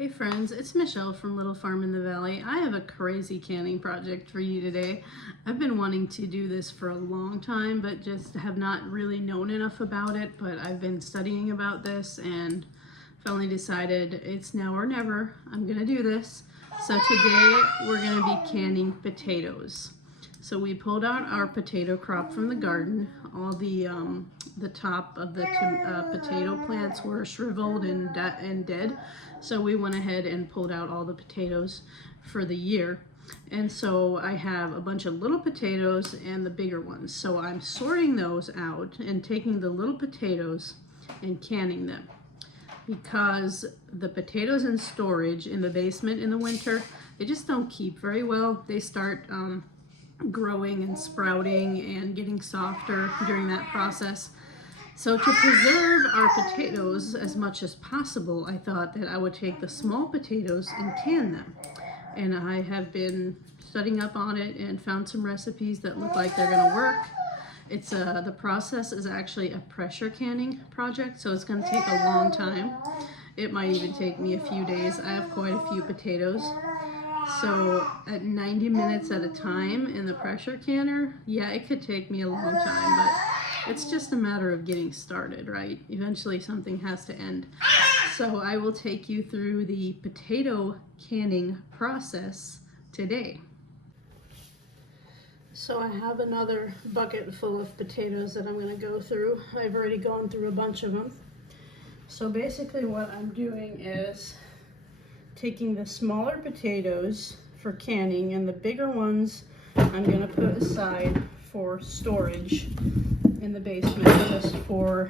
Hey friends, it's Michelle from Little Farm in the Valley. I have a crazy canning project for you today. I've been wanting to do this for a long time, but just have not really known enough about it. But I've been studying about this and finally decided it's now or never. I'm gonna do this. So today we're gonna be canning potatoes. So we pulled out our potato crop from the garden. All the top of the potato plants were shriveled and dead. So we went ahead and pulled out all the potatoes for the year. And so I have a bunch of little potatoes and the bigger ones. So I'm sorting those out and taking the little potatoes and canning them. Because the potatoes in storage in the basement in the winter, they just don't keep very well. They start growing and sprouting and getting softer during that process. So to preserve our potatoes as much as possible, I thought that I would take the small potatoes and can them. And I have been studying up on it and found some recipes that look like they're gonna work. It's the process is actually a pressure canning project, so it's gonna take a long time. It might even take me a few days. I have quite a few potatoes. So at 90 minutes at a time in the pressure canner, yeah, it could take me a long time, but it's just a matter of getting started, right? Eventually something has to end. So I will take you through the potato canning process today. So I have another bucket full of potatoes that I'm going to go through. I've already gone through a bunch of them. So basically what I'm doing is taking the smaller potatoes for canning and the bigger ones I'm going to put aside for storage in the basement, just for,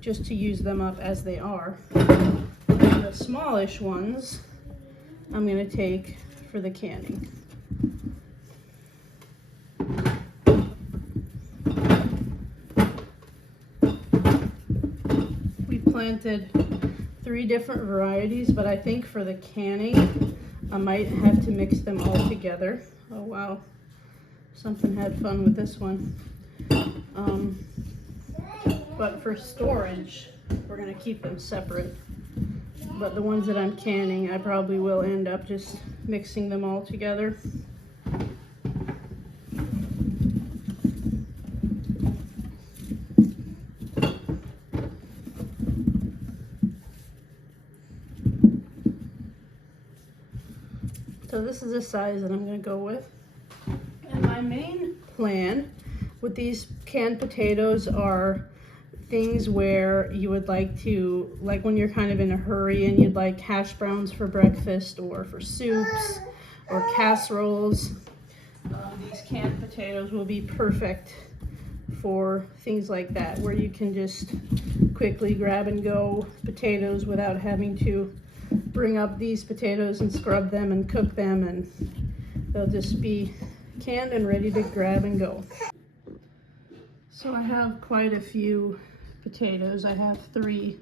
just to use them up as they are. And the smallish ones I'm going to take for the canning. We planted 3 different varieties, but I think for the canning I might have to mix them all together. Oh wow, something had fun with this one. But for storage we're gonna keep them separate, but the ones that I'm canning I probably will end up just mixing them all together. So this is the size that I'm going to go with. And my main plan with these canned potatoes are things where you would like to, like when you're kind of in a hurry and you'd like hash browns for breakfast or for soups or casseroles. These canned potatoes will be perfect for things like that, where you can just quickly grab and go potatoes without having to bring up these potatoes and scrub them and cook them, and they'll just be canned and ready to grab and go. So I have quite a few potatoes. I have three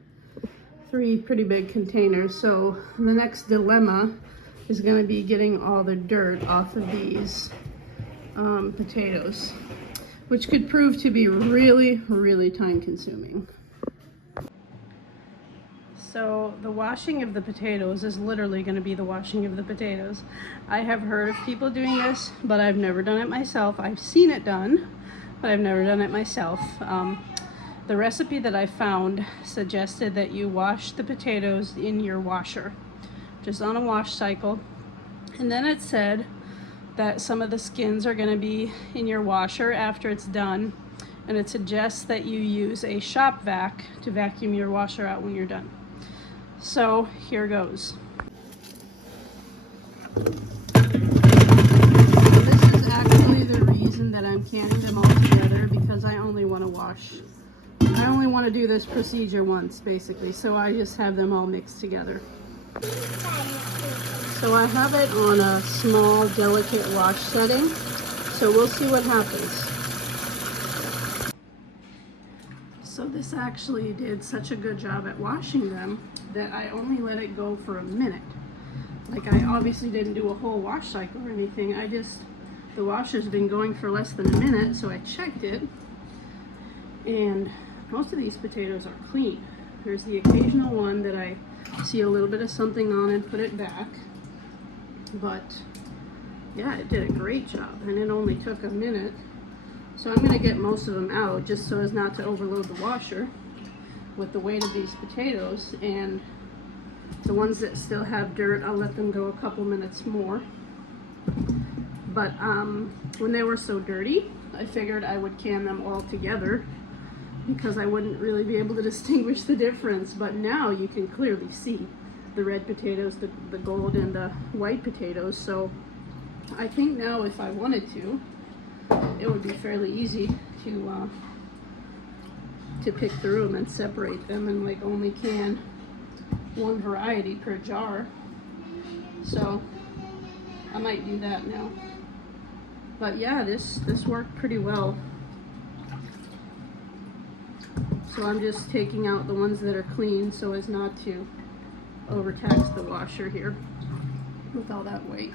pretty big containers. So the next dilemma is going to be getting all the dirt off of these potatoes, which could prove to be really time consuming. So the washing of the potatoes is literally going to be the washing of the potatoes. I have heard of people doing this, but I've never done it myself. I've seen it done, but I've never done it myself. The recipe that I found suggested that you wash the potatoes in your washer, just on a wash cycle. And then it said that some of the skins are going to be in your washer after it's done. And it suggests that you use a shop vac to vacuum your washer out when you're done. So here goes. This is actually the reason that I'm canning them all together, because I only want to do this procedure once, basically. So I just have them all mixed together. So I have it on a small, delicate wash setting. So we'll see what happens. So this actually did such a good job at washing them that I only let it go for a minute. Like, I obviously didn't do a whole wash cycle or anything. The washer's been going for less than a minute, so I checked it. And most of these potatoes are clean. There's the occasional one that I see a little bit of something on it, put it back. But yeah, it did a great job, and it only took a minute. So I'm going to get most of them out just so as not to overload the washer with the weight of these potatoes. And the ones that still have dirt, I'll let them go a couple minutes more. But when they were so dirty, I figured I would can them all together because I wouldn't really be able to distinguish the difference. But now you can clearly see the red potatoes, the gold and the white potatoes. So I think now if I wanted to, it would be fairly easy to pick through them and separate them and like only can one variety per jar. So I might do that now. But yeah, this worked pretty well. So I'm just taking out the ones that are clean so as not to overtax the washer here with all that weight.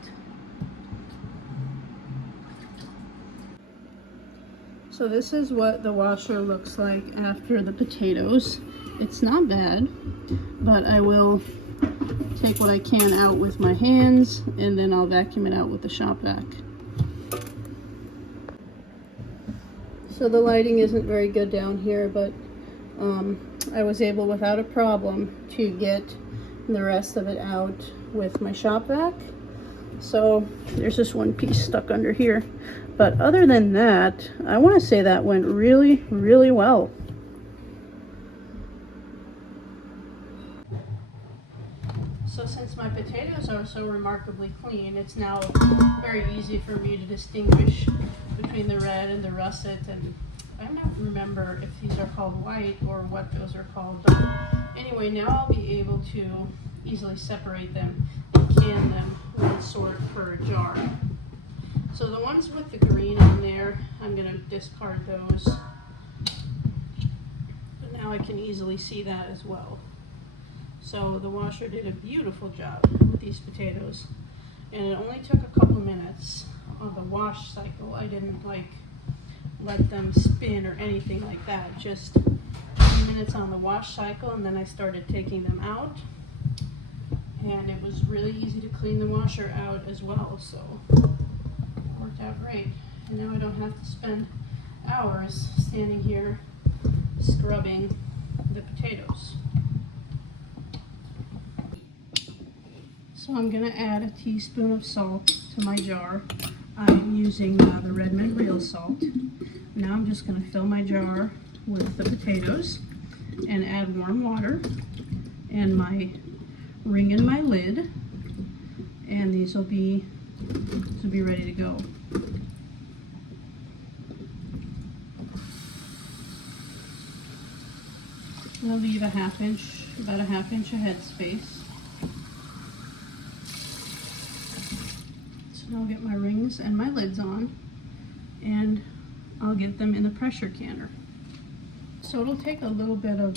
So this is what the washer looks like after the potatoes. It's not bad, but I will take what I can out with my hands and then I'll vacuum it out with the shop vac. So the lighting isn't very good down here, but I was able without a problem to get the rest of it out with my shop vac. So there's this one piece stuck under here. But other than that, I want to say that went really, really well. So since my potatoes are so remarkably clean, it's now very easy for me to distinguish between the red and the russet. And I don't remember if these are called white or what those are called. But anyway, now I'll be able to easily separate them and can them one sort per jar. So the ones with the green on there, I'm going to discard those. But now I can easily see that as well. So the washer did a beautiful job with these potatoes. And it only took a couple minutes on the wash cycle. I didn't let them spin or anything like that. Just a few minutes on the wash cycle, and then I started taking them out. And it was really easy to clean the washer out as well. So worked out great, and now I don't have to spend hours standing here scrubbing the potatoes. So I'm going to add a teaspoon of salt to my jar. I'm using the Redmond Real Salt. Now I'm just going to fill my jar with the potatoes and add warm water and my ring and my lid, and these will be ready to go. I'll leave about a half inch of headspace. So now I'll get my rings and my lids on, and I'll get them in the pressure canner. So it'll take a little bit of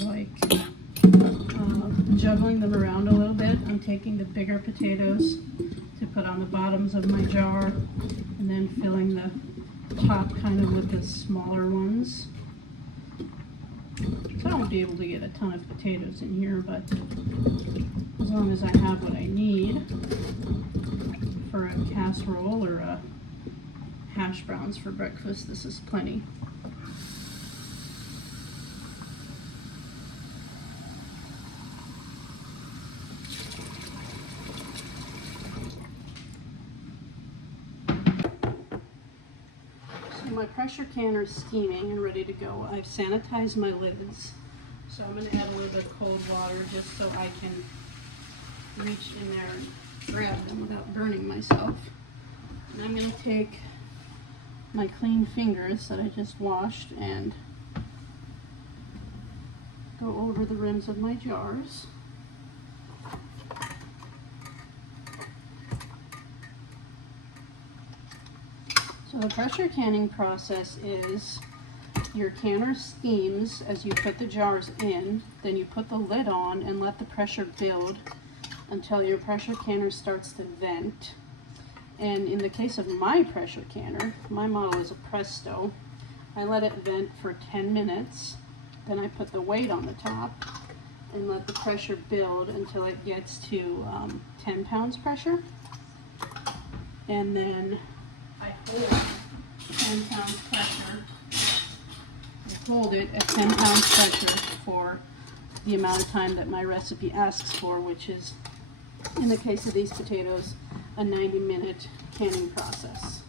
juggling them around a little bit. I'm taking the bigger potatoes to put on the bottoms of my jar, and then filling the top kind of with the smaller ones. So I won't be able to get a ton of potatoes in here, but as long as I have what I need for a casserole or a hash browns for breakfast, this is plenty. My pressure canner is steaming and ready to go. I've sanitized my lids, so I'm going to add a little bit of cold water just so I can reach in there and grab them without burning myself. And I'm going to take my clean fingers that I just washed and go over the rims of my jars. So the pressure canning process is your canner steams as you put the jars in, then you put the lid on and let the pressure build until your pressure canner starts to vent. And in the case of my pressure canner, my model is a Presto, I let it vent for 10 minutes, then I put the weight on the top, and let the pressure build until it gets to 10 pounds pressure. And then I hold 10 pounds pressure. I hold it at 10 pounds pressure for the amount of time that my recipe asks for, which is, in the case of these potatoes, a 90-minute canning process.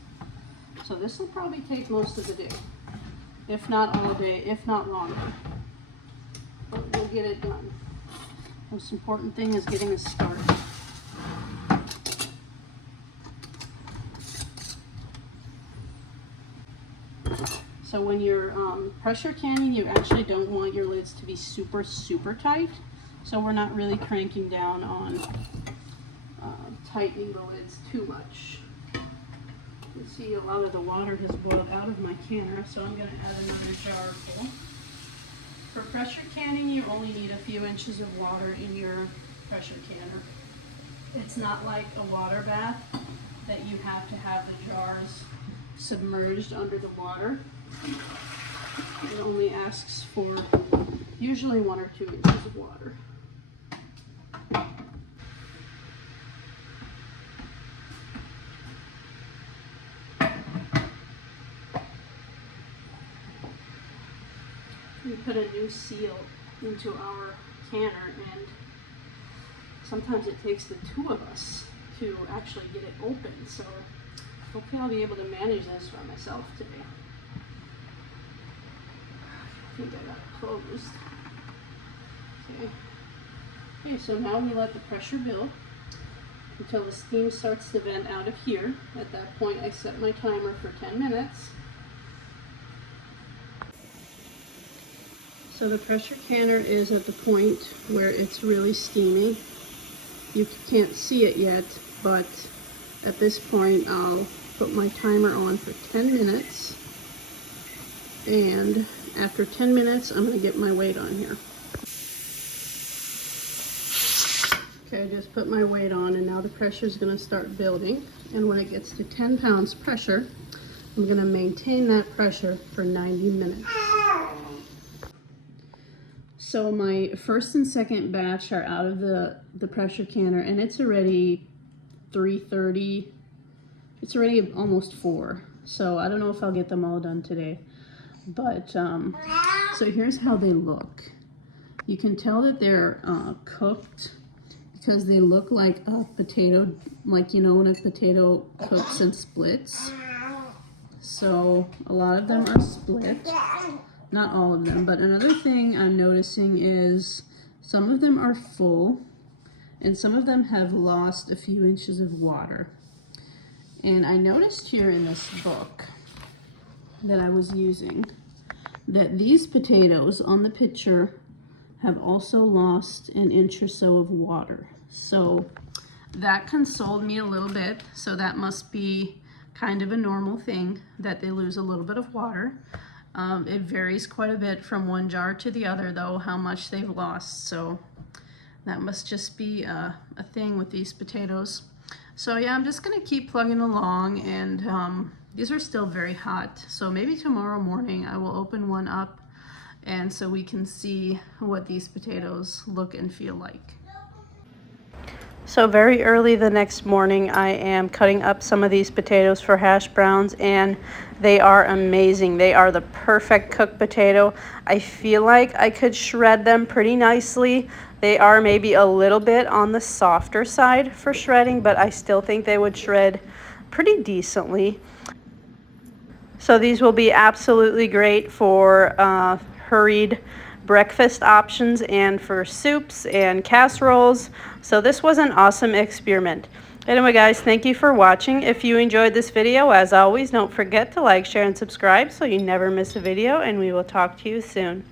So this will probably take most of the day, if not all day, if not longer. But we'll get it done. Most important thing is getting us started. So when you're pressure canning, you actually don't want your lids to be super, super tight. So we're not really cranking down on tightening the lids too much. You see a lot of the water has boiled out of my canner, so I'm going to add another jar full. For pressure canning, you only need a few inches of water in your pressure canner. It's not like a water bath that you have to have the jars submerged under the water. It only asks for usually 1 or 2 inches of water. We put a new seal into our canner, and sometimes it takes the 2 of us to actually get it open, so hopefully I'll be able to manage this by myself today. I think I got it closed. Okay, so now we let the pressure build until the steam starts to vent out of here. At that point, I set my timer for 10 minutes. So the pressure canner is at the point where it's really steamy. You can't see it yet, but at this point I'll put my timer on for 10 minutes. And after 10 minutes, I'm going to get my weight on here. Okay, I just put my weight on, and now the pressure is going to start building. And when it gets to 10 pounds pressure, I'm going to maintain that pressure for 90 minutes. So my first and second batch are out of the pressure canner, and it's already 3:30. It's already almost 4. So I don't know if I'll get them all done today. But, so here's how they look. You can tell that they're cooked because they look like a potato, like, you know, when a potato cooks and splits. So a lot of them are split. Not all of them, but another thing I'm noticing is some of them are full and some of them have lost a few inches of water. And I noticed here in this book that I was using that these potatoes on the picture have also lost an inch or so of water. So that consoled me a little bit. So that must be kind of a normal thing that they lose a little bit of water. It varies quite a bit from one jar to the other, though, how much they've lost. So that must just be a thing with these potatoes. So yeah, I'm just going to keep plugging along, and these are still very hot. So maybe tomorrow morning I will open one up, and so we can see what these potatoes look and feel like. So very early the next morning, I am cutting up some of these potatoes for hash browns, and they are amazing. They are the perfect cooked potato. I feel like I could shred them pretty nicely. They are maybe a little bit on the softer side for shredding, but I still think they would shred pretty decently. So these will be absolutely great for hurried breakfast options and for soups and casseroles. So this was an awesome experiment. Anyway guys, thank you for watching. If you enjoyed this video, as always, don't forget to like, share, and subscribe so you never miss a video, and we will talk to you soon.